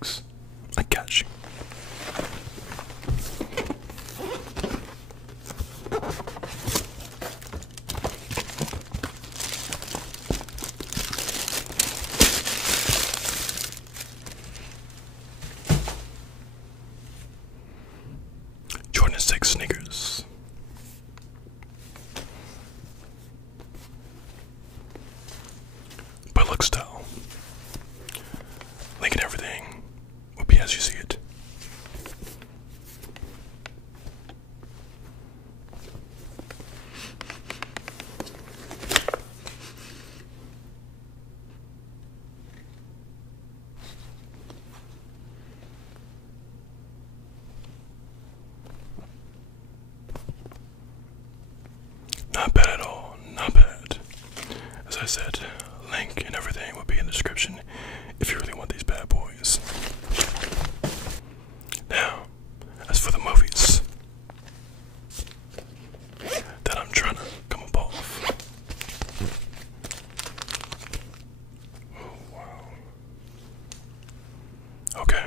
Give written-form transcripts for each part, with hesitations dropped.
thanks. I got you. Jordan 6 sneakers. By look style. Link and everything will be as you see it. Not bad at all, not bad. As I said, link and everything will be in the description if you really want these bad boys. Now, as for the movies that I'm trying to come up off. Oh, wow. Okay.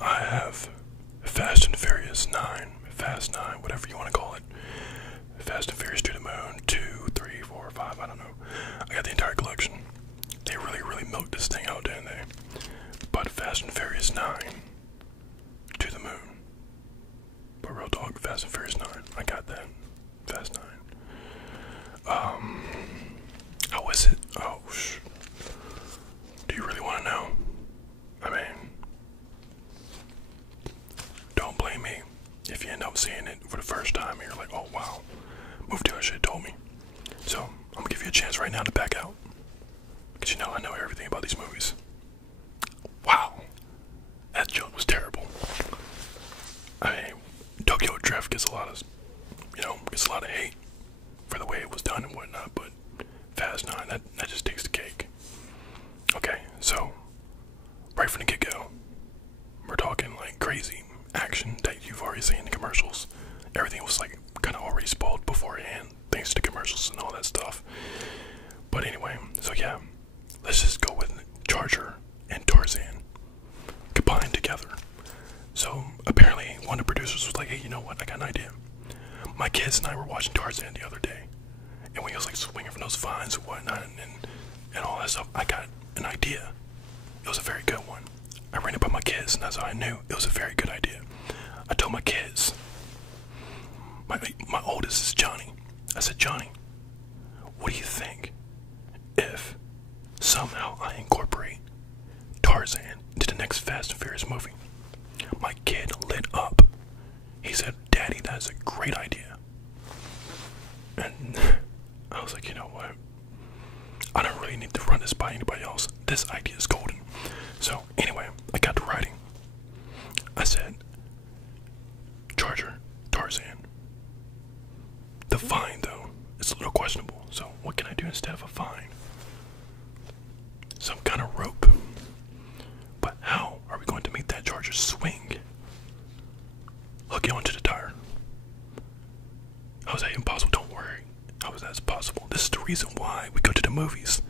I have Fast and Furious 9. Fast 9, whatever you want to call it. Fast and Furious to the Moon, 2, 3, 4, 5, I don't know. I got the entire collection. They really milked this thing out, didn't they? But Fast and Furious 9, to the moon. But real talk, Fast and Furious 9, I got that. Fast 9. How is it? Oh, do you really want to know? I mean, don't blame me if you end up seeing it for the first time and you're like, oh wow, movie dealer should have told me. So, I'm gonna give you a chance right now to back out. Because you know I know everything about these movies. Wow, that joke was terrible. I mean, Tokyo Drift gets a lot of, gets a lot of hate for the way it was done and whatnot, but Fast 9, that just takes the cake. Okay, so, right from the get-go, we're talking like crazy action that you've already seen in the commercials. Everything was like kind of already spoiled beforehand, thanks to the commercials and all that stuff. But anyway, so yeah, let's just go with Charger and Tarzan combined together. So apparently one of the producers was like, hey, you know what, I got an idea. My kids and I were watching Tarzan the other day, and when he was like swinging from those vines and whatnot and all that stuff, I got an idea. It was a very good one. I ran it by my kids, and that's how I knew it was a very good idea. I told my kids, my oldest is Johnny. I said, Johnny, what do you think if somehow I incorporate Tarzan into the next Fast and Furious movie? My kid lit up. He said, Daddy, that's a great idea. And I was like, you know what? I don't really need to run this by anybody else. This idea is golden. So anyway, I got to writing. I said, Charger, Tarzan. The vine, though, is a little questionable. So what can I do instead of a vine? Some kind of rope. But how are we going to make that Charger swing? Hook it onto the tire. How is that impossible? Don't worry. How is that possible? This is the reason why we go to the movies.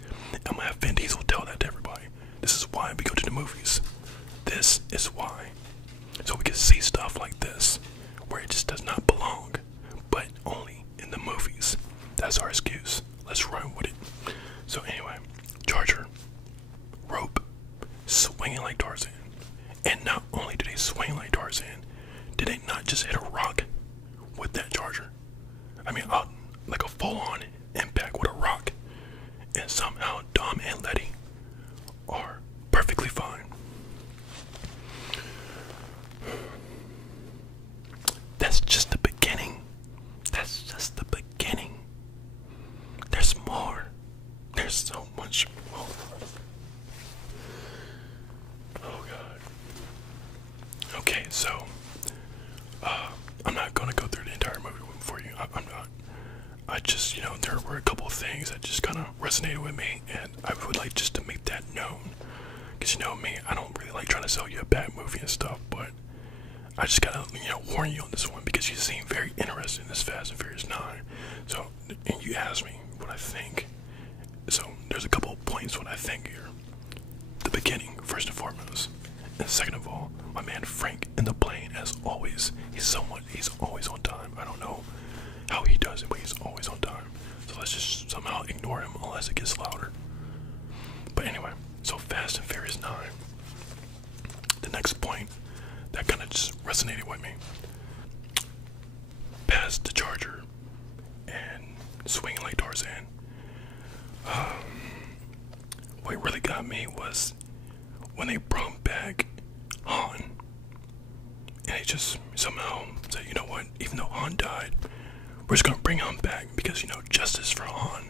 I'm gonna have Vin Diesel tell that to everybody. This is why we go to the movies. This is why. So we can see stuff like this, where it just does not belong, but only in the movies. That's our excuse. Let's run with it. So anyway, Charger, rope, swinging like Tarzan. And not only did they swing like Tarzan, did they not just hit a rock with that Charger? I mean, like a full-on impact with a rock. And somehow Dom and Letty are perfectly fine. That's just the beginning. That's just the beginning. There's more. There's so much more. Oh God. Okay, so I'm not gonna go through the entire movie for you. I'm not. I just, there were a couple of things that just kind of resonated with me, and I would like just to make that known. Because you know me, I don't really like trying to sell you a bad movie and stuff, but I just gotta, warn you on this one because you seem very interested in this Fast and Furious 9. So, and you asked me what I think. So, there's a couple of points what I think here. first and foremost. And second of all, my man Frank in the plane, as always, he's always on time. I don't know how he does it, but he's always on time. So let's just somehow ignore him unless it gets louder. But anyway, so Fast and Furious 9. The next point that kind of just resonated with me. Past the Charger and swinging like Tarzan. What really got me was when they brought back Han. And they just somehow said, you know what, even though Han died, we're just gonna bring Han back because, you know, justice for Han.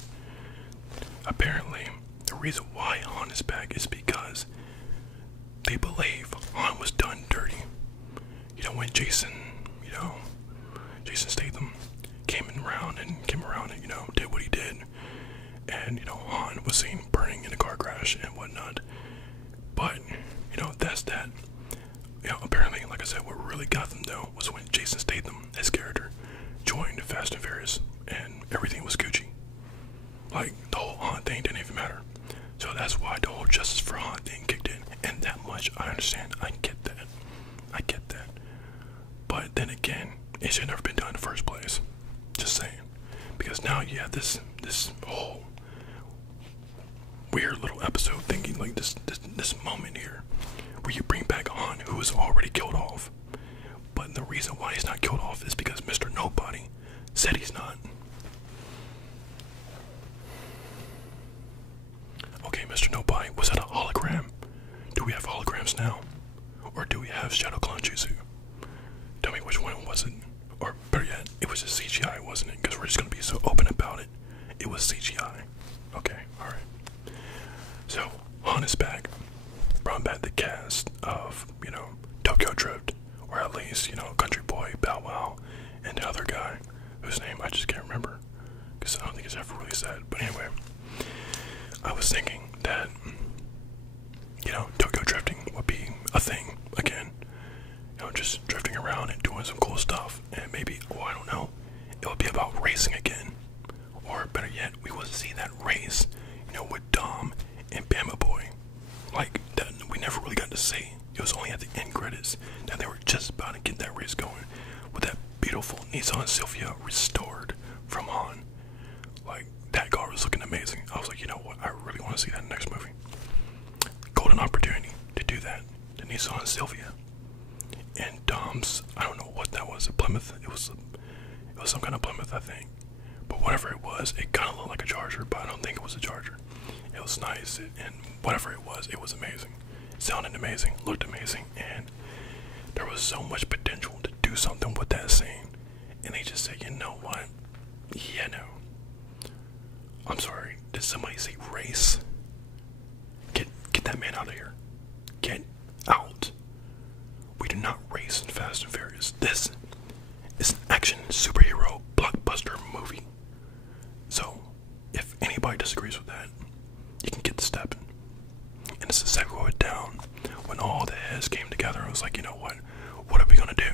Apparently, the reason why Han is back is because they believe Han was done dirty. You know, when Jason Statham came around and, you know, did what he did. And, you know, Han was seen burning in a car crash and whatnot. But, you know, that's that. You know, apparently, like I said, what really got them, though, was when Jason Statham, his character, joined Fast and Furious, and everything was Gucci. Like, the whole Han thing didn't even matter. So that's why the whole justice for Han thing kicked in. And that much, I understand. I get that. But then again, it should have never been done in the first place. Just saying. Because now you have this whole weird little episode thinking, like, this moment here where you bring back Han, who was already killed off. But the reason why he's not killed off is because Mr. Nobody said he's not. Okay, Mr. Nobody, was that a hologram? Do we have holograms now? Or do we have Shadow Clone Jutsu? Tell me which one was it? Or better yet, it was just CGI, wasn't it? Because we're just going to be so open about it. It was CGI. Okay, alright. So, Han is back. Brought back the cast of, you know, Tokyo Drift. Or at least, you know, Country Boy, Bow Wow, and the other guy, whose name I just can't remember. Because I don't think it's ever really said. But anyway, I was thinking that, you know, Tokyo drifting would be a thing again. You know, just drifting around and doing some cool stuff. And maybe, oh, I don't know, it would be about racing again. Or better yet, we would see that race, you know, with Dom and Bama Boy. Like, that we never really got to see. It was only at the end credits that they were just about to get that race going. With that beautiful Nissan Silvia restored from Han. Like, that car was looking amazing. I was like, you know what, I really want to see that in the next movie. Golden opportunity to do that. The Nissan Silvia. And Dom's, I don't know what that was, a Plymouth. It was some kind of Plymouth, I think. But whatever it was, it kind of looked like a Charger, but I don't think it was a Charger. It was nice, and whatever it was amazing. It sounded amazing, looked amazing, and there was so much potential to do something with that scene. And they just said, you know what? Yeah, no. I'm sorry, did somebody say race? Get that man out of here. Get out. We do not race in Fast and Furious. This is an action superhero blockbuster movie. So, if anybody disagrees with that, you can get the stepping. And it's exactly what went down when all the heads came together. It was like, you know what are we gonna do?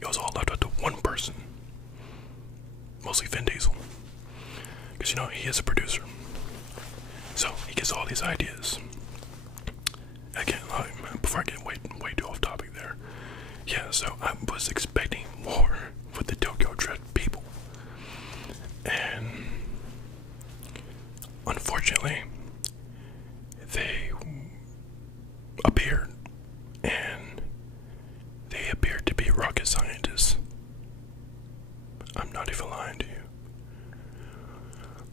It was all left up to one person, mostly Vin Diesel, because, you know, he is a producer. So he gets all these ideas. Again, before I get way too off topic there. Yeah, so I was expecting more with the Tokyo Drift people. And unfortunately, they appeared. And they appeared to be rocket scientists. I'm not even lying to you.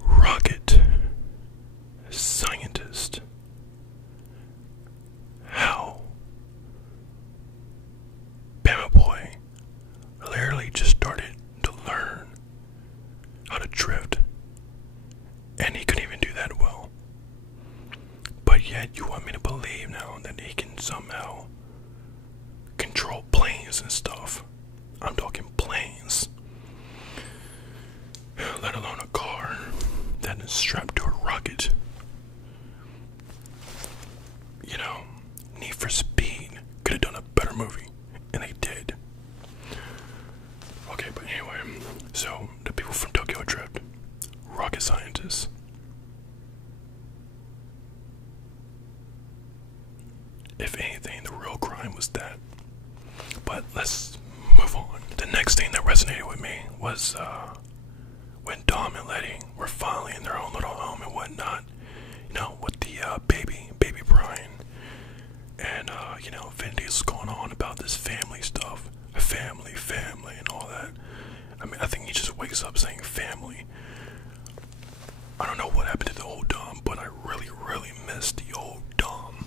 Rocket scientist. How? Bama Boy literally just started to learn how to drift, and he couldn't even do that well. But yet you want me to believe now that he can somehow control planes and stuff. I'm talking planes, let alone a car that is strapped to a rocket. You know, Need for Speed could have done a better movie, and they did. Okay, but anyway, so the people from Tokyo Drift, rocket scientists. if anything, the real crime was that. But let's move on. The next thing that resonated with me was when Dom and Letty were finally in their own little home and whatnot. You know, with the baby Brian. And, you know, Vin Diesel's going on about this family stuff. Family, and all that. I mean, I think he just wakes up saying family. I don't know what happened to the old Dom, but I really miss the old Dom.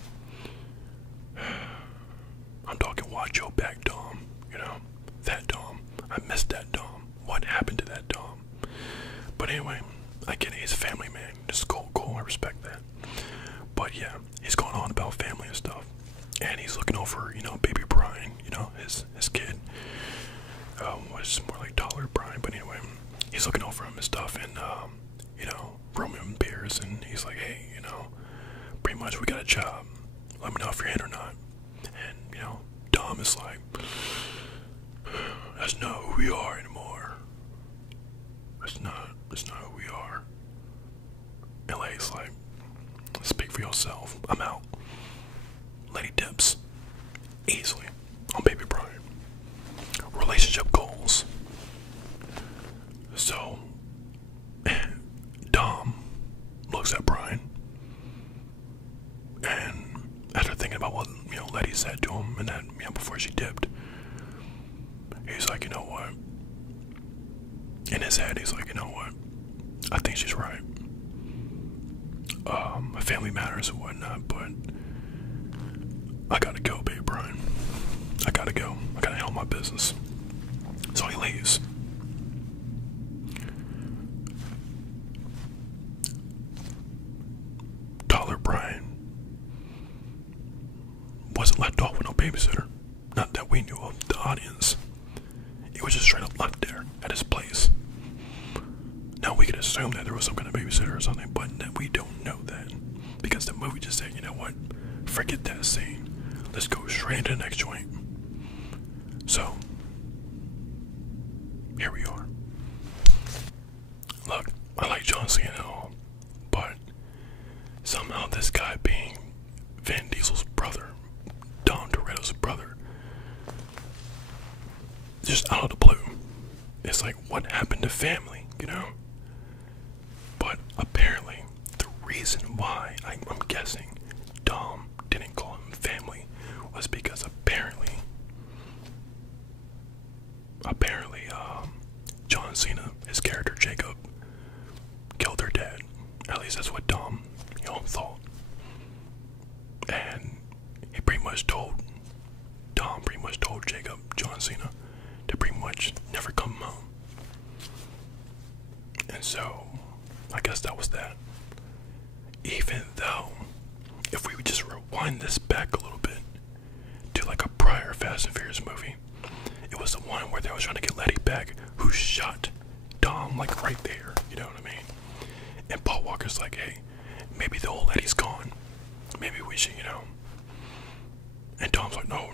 I'm talking watch your back Dom, you know, that Dom. I miss that Dom. What happened to that Dom? But anyway, I get it, he's a family man. Just cool, I respect that. But yeah, he's going on about family and stuff. And he's looking over, you know, baby Brian, you know, his kid. Was more like toddler Brian, but anyway, he's looking over him and stuff, and you know, brewing him beers, and he's like, hey, you know, pretty much we got a job. Let me know if you're in or not. And you know, Dom is like, that's not who we are anymore. That's not who we are. And Letty's like, speak for yourself. I'm out. Letty dips easily on baby Brian. Relationship goals. So Dom looks at Brian, and after thinking about what, you know, Letty said to him, and then, you know, before she dipped, he's like, you know what? In his head, he's like, you know what? I think she's right. Family matters and whatnot, but I gotta go, baby Brian. I gotta go. I gotta handle my business. So he leaves. Toddler Brian wasn't left off with no babysitter. Not that we knew of, the audience. He was just straight up left there at his place. Now we could assume that there was some kind of babysitter or something, but we don't know that. Because the movie just said, you know what? Forget that scene. Let's go straight into the next joint. So, here we are. Look, I like John Cena and all, but somehow this guy being Vin Diesel's brother, Dom Toretto's brother, just out of the blue, it's like, what happened to family, you know? But apparently, the reason why, I'm guessing, Dom didn't call him family was because apparently, John Cena, his character Jacob, killed their dad. At least that's what Dom, you know, thought. And he pretty much told Jacob, John Cena, to pretty much never come home. And so, I guess that was that. Even though, if we would just rewind this back a little bit to like a prior Fast and Furious movie, it was the one where they was trying to get Letty back, who shot Dom like right there, you know what I mean? And Paul Walker's like, hey, maybe the old Letty's gone. Maybe we should, you know. And Dom's like, no.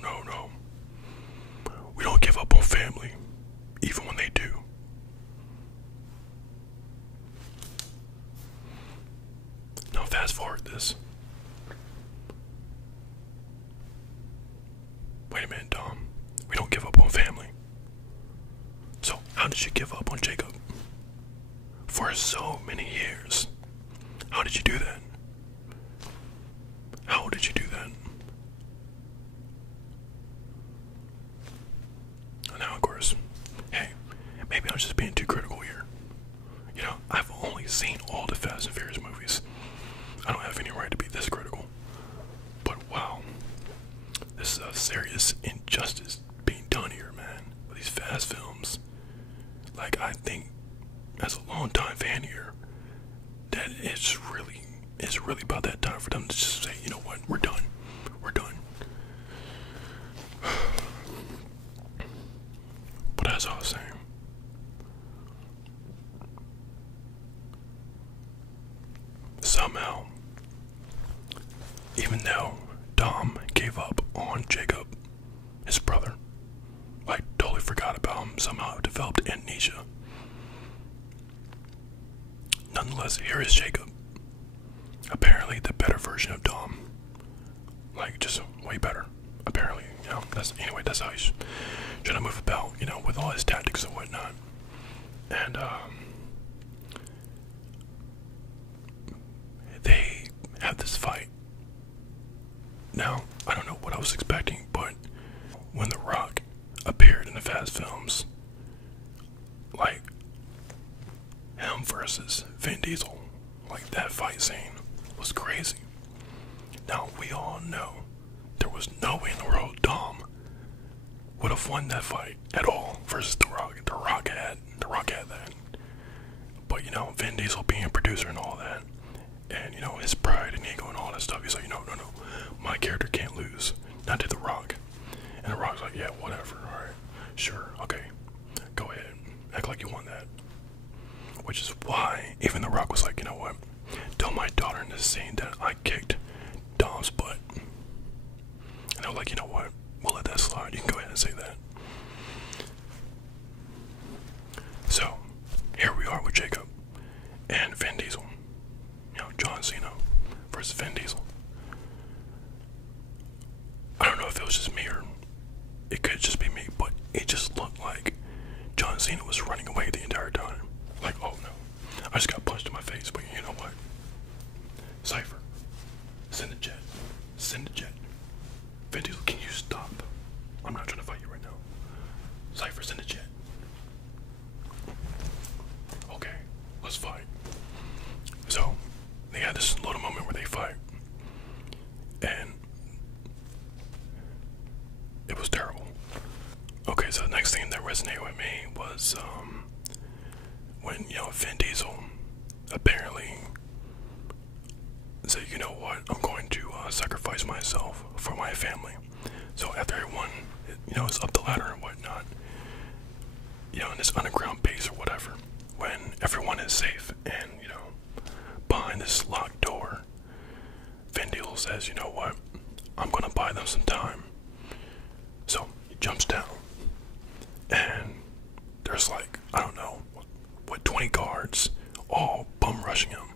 We don't give up on family, even when they do. Now fast forward this. Wait a minute, Dom. We don't give up on family. So how did you give up on Jacob? For so many years. How did you do that? How did you do that? Now, of course, hey, maybe I'm just being too critical here. You know, I've only seen all the Fast and Furious movies. I don't have any right to be this critical. But wow, this is a serious injustice being done here, man, with these Fast films. Like, I think, as a long-time fan here, that it's really about that time for them to just say, you know what, we're done. But as I was saying, somehow, even though Dom gave up on Jacob, his brother, like totally forgot about him, somehow developed amnesia. Nonetheless, here is Jacob, apparently the better version of Dom, like just way apparently better. Apparently, you know, that's how he's trying to move about, you know, with all his tactics and whatnot. And they have this fight. Now, I don't know what I was expecting, but when The Rock appeared in the Fast films, like him versus Vin Diesel, like that fight scene was crazy. Now, we all know there was no way in the world Dom would have won that fight at all versus The Rock. The Rock had that. But, you know, Vin Diesel being a producer and all that, and, you know, his pride and ego and all that stuff, he's like, no, my character can't lose. Not to The Rock. And The Rock's like, yeah, whatever, alright, sure, okay, go ahead, act like you won that. Which is why even The Rock was like, you know what, tell my daughter in this scene that I kicked Dom's butt. And I was like, you know what, we'll let that slide, you can go ahead and say that. So, here we are with Jacob and Vin Diesel. You know, John Cena versus Vin Diesel. I don't know if it was just me or it could just be me, but it just looked like John Cena was running away the entire time. Like, oh no, I just got punched in my face, but you know what? Cypher, send the jet. Send the jet. Vin Diesel, can you stop? I'm not trying to fight you right now. Cypher, send the jet. Okay, let's fight. So, they had this little moment where they fight. And it was terrible. Okay, so the next thing that resonated with me was when, you know, Vin Diesel apparently said, you know what, I'm going to sacrifice myself for my family. So after everyone, you know, is up the ladder and whatnot, you know, in this underground base or whatever, when everyone is safe and, you know, behind this locked door, Vin Diesel says, you know what, I'm gonna buy them some time. So he jumps down, and there's like, I don't know, what, 20 guards all bum rushing him.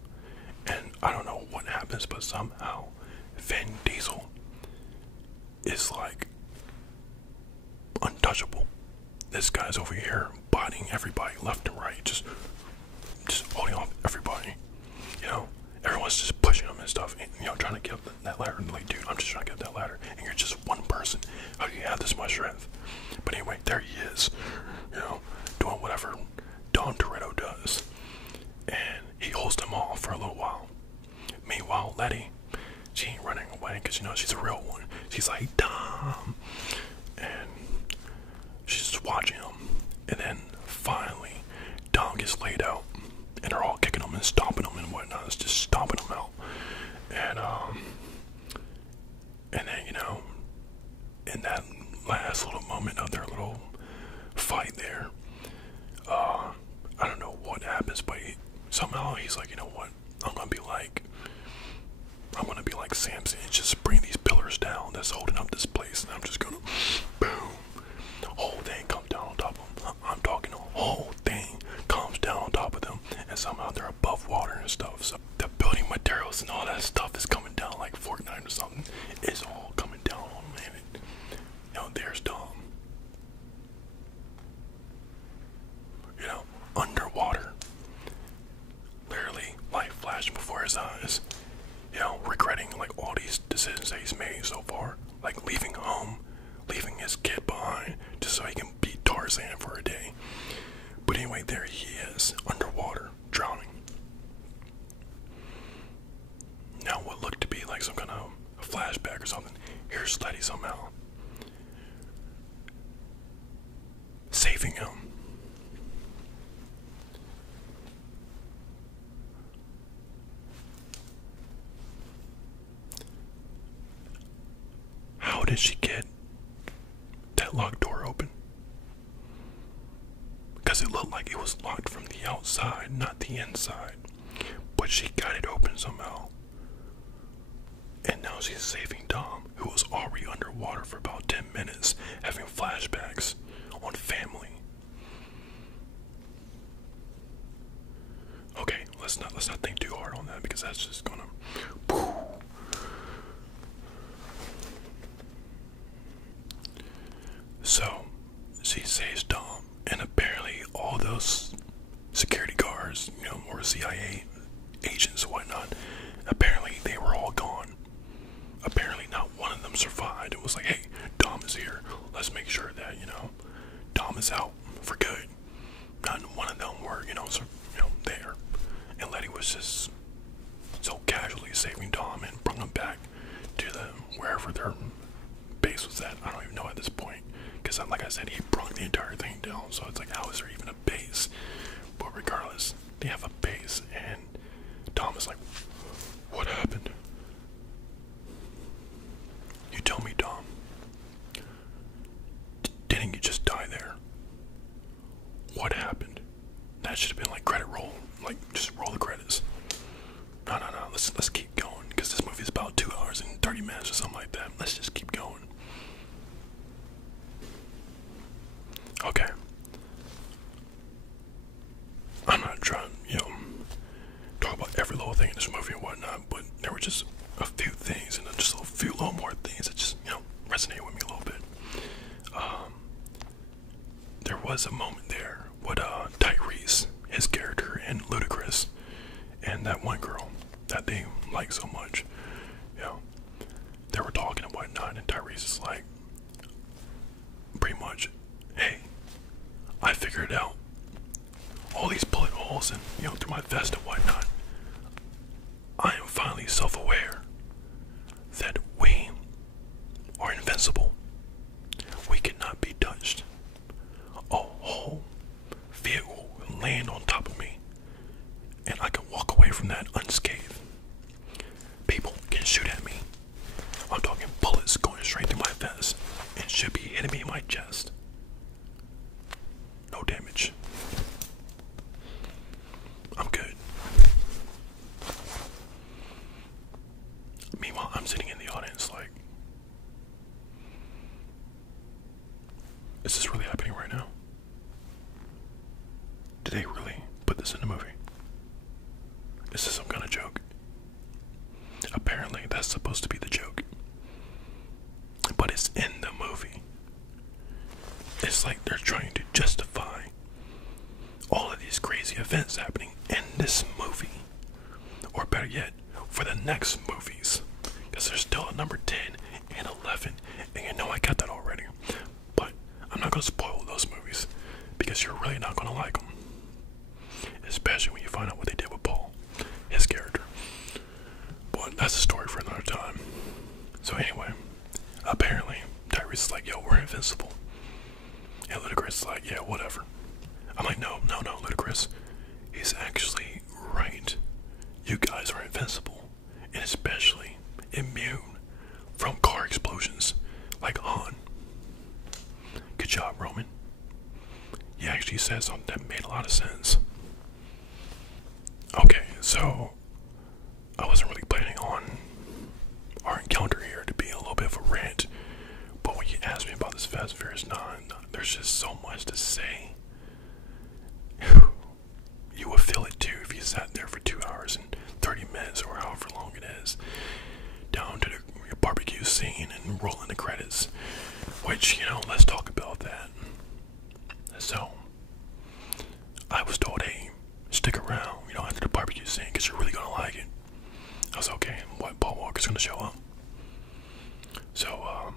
And I don't know what happens, but somehow Vin Diesel is like untouchable. This guy's over here biting everybody left and right, just holding off everybody. You know, everyone's just pushing him and stuff, and, you know, trying to get up that ladder. And like, dude, I'm just trying to get up that ladder, and you're just one person. How do you have this much strength? But anyway, there he is, you know, doing whatever Dom Toretto does, and he holds them all for a little while. Meanwhile, Letty, she ain't running away because, you know, she's a real one. She's like, Dom, and she's just watching him. And then finally, Dom gets laid out, and they're all kicking him and stomping him and whatnot. It's just stomping him out. And then, you know, in that last little moment of their little fight there, I don't know what happens, but somehow he's like, you know what, I'm gonna be like Samson, and just bring these pillars down that's holding up this place, and I'm just gonna, boom, the whole thing comes down on top of them. I'm talking, the whole thing comes down on top of them, and somehow they're above water and stuff. So the building materials and all that stuff is coming down like Fortnite or something. It's all coming down on them, and you know, there's Dom, you know, underwater, literally light flashing before his eyes, you know, regretting like all these decisions that he's made so far, like leaving home, leaving his kid behind just so he can beat Tarzan for a day. But anyway, there he is, underwater, drowning. Now what looked to be like some kind of a flashback or something, here's Letty somehow saving him. How did she get that locked door open? Because it looked like it was locked from the outside, not the inside. But she got it open somehow. And now she's saving Dom, who was already underwater for about 10 minutes, having flashbacks on family. Okay, let's not think too hard on that, because that's just gonna. mind and was like, hey, Dom is here. Let's make sure that, you know, Dom is out for good. Not one of them were, you know, so, you know, there. And Letty was just so casually saving Dom and brought him back to the wherever their base was at. I don't even know at this point, because like I said, he brought the entire thing down. So it's like, how is there even a base? But regardless, they have a base, and Dom is like, what happened? You tell me, Dom. Didn't you just die there? What happened? That should have been like credit roll, like just roll the credits. No. Let's keep going, because this movie is about 2 hours and 30 minutes or something like that. Let's just keep going. Okay. I'm not trying, you know, talk about every little thing in this movie and whatnot, but there were just a few things, and just a few little more things that just, you know, resonate with me a little bit. There was a moment there with Tyrese, his character, and Ludacris, and that one girl that they like so much. You know, they were talking and whatnot, and Tyrese is like, pretty much, hey, I figured it out. All these bullet holes and, you know, through my vest and whatnot. I am finally self-aware that we are invincible. We cannot be touched. A whole vehicle will land on top of me, and I can walk away from that unscathed. People can shoot at me. I'm talking bullets going straight through my vest and should be hitting me in my chest. No damage. I'm good. Meanwhile, I'm sitting in the audience like, is this really happening right now? Did they really put this in the movie? Is this some kind of joke? Apparently, that's supposed to be the joke. But it's in the movie. It's like they're trying to justify all of these crazy events happening in this movie. Or better yet, for the next movies. Because there's still a number 10 and 11. And you know I got that already. But I'm not going to spoil those movies, because you're really not going to like them. Especially when you find out what they did with Paul, his character. But that's a story for another time. So anyway, apparently Tyrese is like, yo, we're invincible. And Ludacris is like, yeah, whatever. I'm like, no, Ludacris. He's actually right. You guys are invincible. And especially immune from car explosions like Han. Good job, Roman. You actually said something that made a lot of sense. Okay, so I wasn't really planning on our encounter here to be a little bit of a rant, but when you asked me about this Fast and Furious 9, there's just so much to say. You would feel it too if you sat there for 2 hours and 30 minutes or however long it is, down to the barbecue scene and rolling the credits, which, you know, let's talk about that. So, I was told, hey, stick around, you know, after the barbecue scene, because you're really going to like it. I was okay, what, Paul Walker's going to show up? So,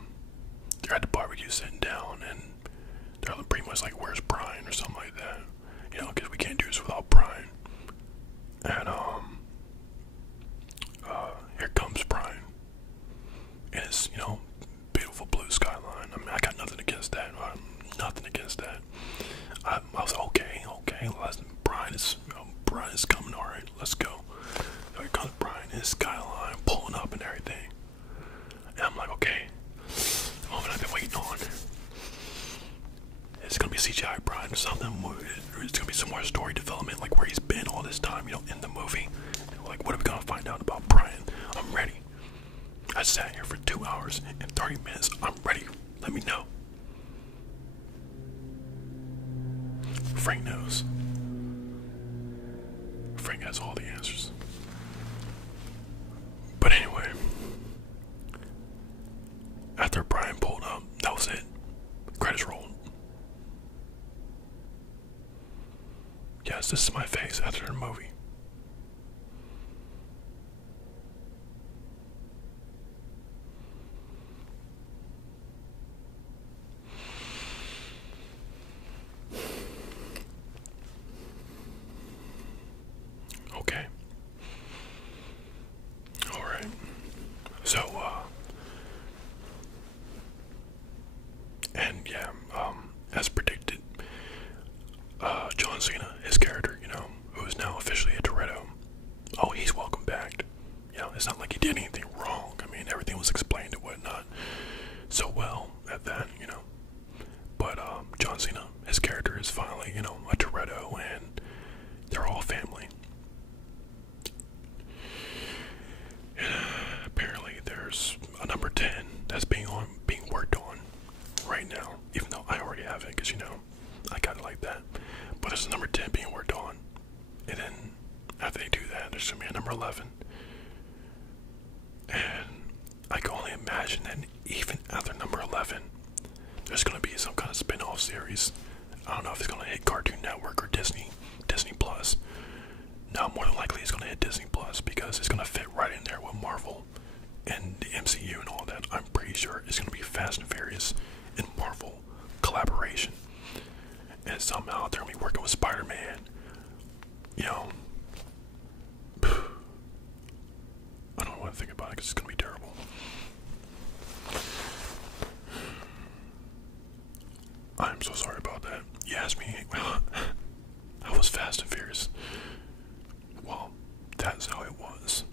they're at the barbecue sitting down, and they're pretty much like, where's Brian, or something like that. You know, because we can't do this without Brian. And, here comes Brian. And it's, you know, beautiful blue skyline. I mean, I got nothing against that. Nothing against that. I was like, okay, Brian is coming, alright, let's go. So here comes Brian, his skyline, pulling up and everything. And I'm like, okay, the moment I've been waiting on. It's gonna be CGI Brian or something. It's gonna be some more story development, like where he's been all this time, you know, in the movie. Like, what are we gonna find out about Brian? I'm ready. I sat here for 2 hours and 30 minutes. I'm ready. Let me know. Frank knows. Frank has all the answers. But anyway, after Brian pulled up, that was it. Credits rolled. Yes, this is my face after the movie. as predicted, John Cena, his character, who is now officially a Toretto, oh, he's welcome back. It's not like he did anything wrong. I mean, everything was explained and whatnot so well at that, But John Cena, his character is finally, a Toretto, and they're all family. Apparently, there's a number 10 that's being worked on right now, even though I already have it, because I got it like that. But there's a number 10 being worked on, and then after they do that, there's gonna be a number 11, and I can only imagine that even after number 11, there's gonna be some kind of spin-off series. I don't know if it's gonna hit Cartoon Network or Disney Plus. No, more than likely it's gonna hit Disney Plus because it's gonna fit right in there with Marvel and the MCU and all that. I'm pretty sure it's gonna be Fast and Furious and Marvel collaboration, and somehow they're gonna be working with Spider-Man. I don't want to think about it because it's gonna be terrible. I'm so sorry about that. You asked me, how was Fast and Furious? Well, that's how it was.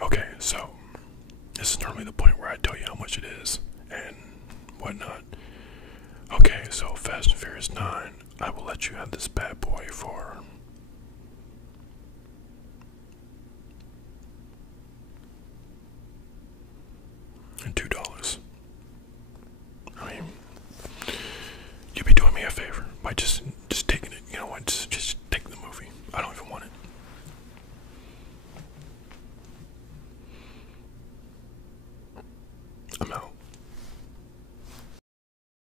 Okay, so this is normally the point where I tell you how much it is and whatnot. Okay, so Fast and Furious 9, I will let you have this bad boy for